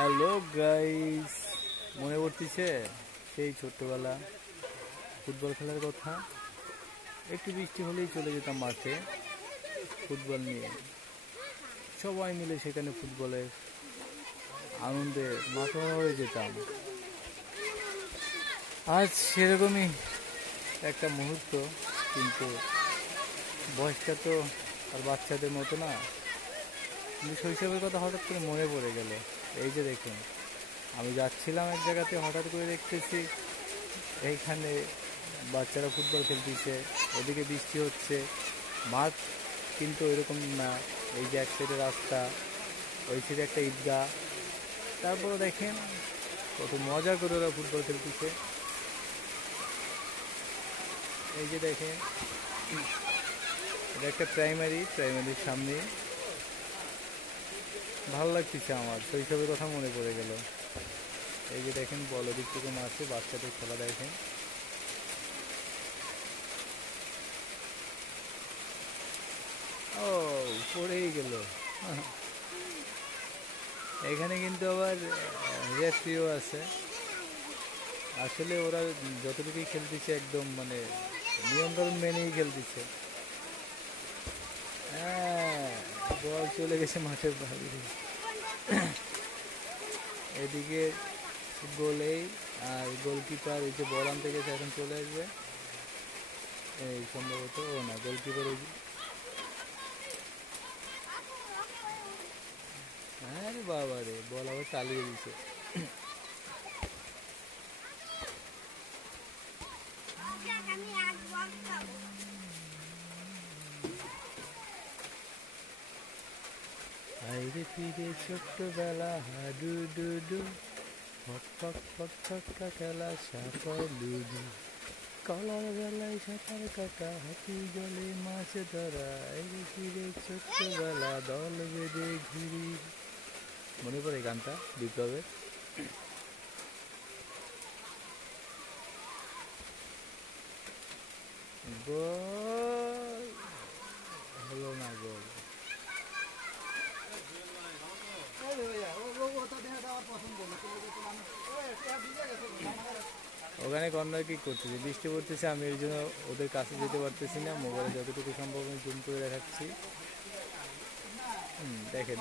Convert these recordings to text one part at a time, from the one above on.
Hello guys, মনে পড়তেছে সেই ছোট্টবেলা ফুটবল খেলার কথা। একটু বৃষ্টি হলেই চলে যেতাম মাঠে ফুটবল নিয়ে, সবাই মিলে সেখানে ফুটবলের আনন্দে মাতোয়ারা হয়ে যেতাম। আজ সেরকমই একটা মুহূর্ত, কিন্তু বয়সটা তো আর বাচ্চাদের মতো না। কিন্তু শৈশবের কথা হঠাৎ করে মনে পড়ে গেল। এই যে দেখুন, আমি যাচ্ছিলাম এক জায়গাতে, হঠাৎ করে দেখতেছি এইখানে বাচ্চারা ফুটবল খেলতেছে, ওদিকে বৃষ্টি হচ্ছে, মাঠ কিন্তু এরকম না। এই যে এক সাইডে রাস্তা, ওই সাইডে একটা ঈদগাহ, তারপরে দেখেন কত মজা করে ওরা ফুটবল খেলতেছে। এই যে দেখেন, এটা একটা প্রাইমারির সামনে। ভালো লাগতেছে, আমার শৈশবের কথা মনে পড়ে গেল। এই যে দেখেন বল দিক থেকে মারছে, বাচ্চাদের খেলা দেখেন। ও পড়েই গেল। এখানে কিন্তু আবার রেফারিও আছে। আসলে ওরা যতটুকুই খেলতেছে একদম মানে নিয়মকানুন মেনেই খেলতেছে। হ্যাঁ, বল চলে গেছে মাঠের বাইরে। এদিকে গোলেই, আর গোলকিপার এই যে বল আনতে গেছে, এখন চলে আসবে এই সম্ভবত। ও না, গোলকিপার ওই, হ্যাঁ রে বাবা রে, বল আবার চালিয়ে দিছে। আইরে ফিরে ছোট্টবেলা, হাডু ডুডু, ফক ফক ফক ফক্কা খেলা, সাপর লুডু, কলার বেলায় সাঁতার কাটা, হাতি জলে মাছ ধরা, আইরে ফিরে ছোট্টবেলা, দল বেঁধে ঘুরি। মনে পড়ে গানটা বিপ্লবের? গোল হলো না, গোল। ওখানে কর্নার কিক করতেছে, বৃষ্টি পড়তেছে, আমি এর জন্য ওদের কাছে যেতে পারতেছি না। মোবাইলে যতটুকু সম্ভব আমি জুম করে দেখাচ্ছি। দেখেন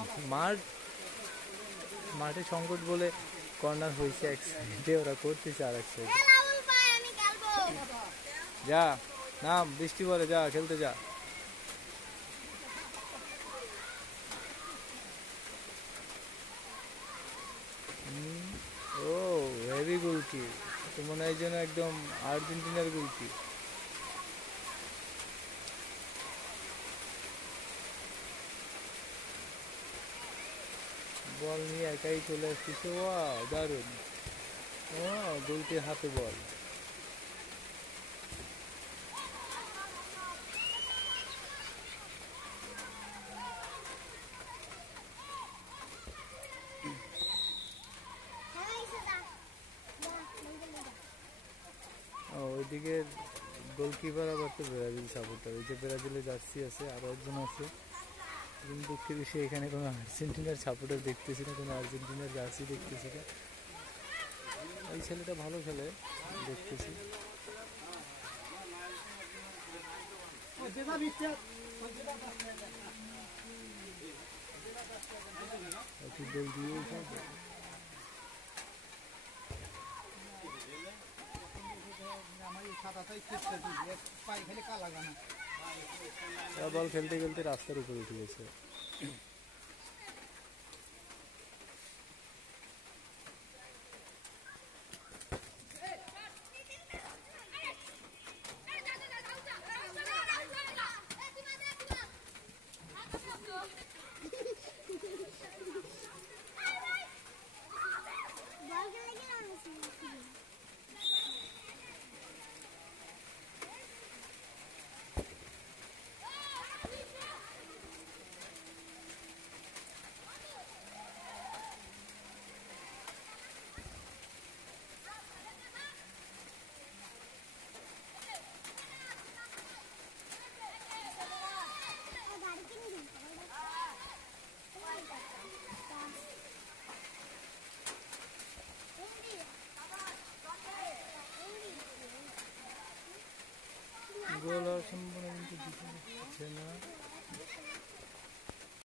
মাঠে সংকট বলে কর্নার হয়েছে এক সাইডে, ওরা করতেছে আর এক সাইডে। যা নাম, বৃষ্টি পড়ে, যা খেলতে যা। ও হেভি গোলকি, তো মনে হয় যেন একদম আর্জেন্টিনার গোলকি। বল নিয়ে একাই চলে আসতেছে, ওয়াও দারুণ। ও গোলকির হাতে বল। ওইদিকে গোলকিপার আবার তো ব্রাজিল সাপোর্টার, ওই যে ব্রাজিলের জার্সি আছে, আরও একজন আছে। কিন্তু দুঃখের বিষয়ে এখানে কোনো আর্জেন্টিনার সাপোর্টার দেখতেছি না, কোনো আর্জেন্টিনার জার্সি দেখতেছি না। ওই ছেলেটা ভালো খেলে দেখতেছি। গোল দিয়েছে। বল খেলতে খেলতে রাস্তার উপরে উঠে গেছে। গলা সম্পূর্ণ কিন্তু দিতে পারছে না।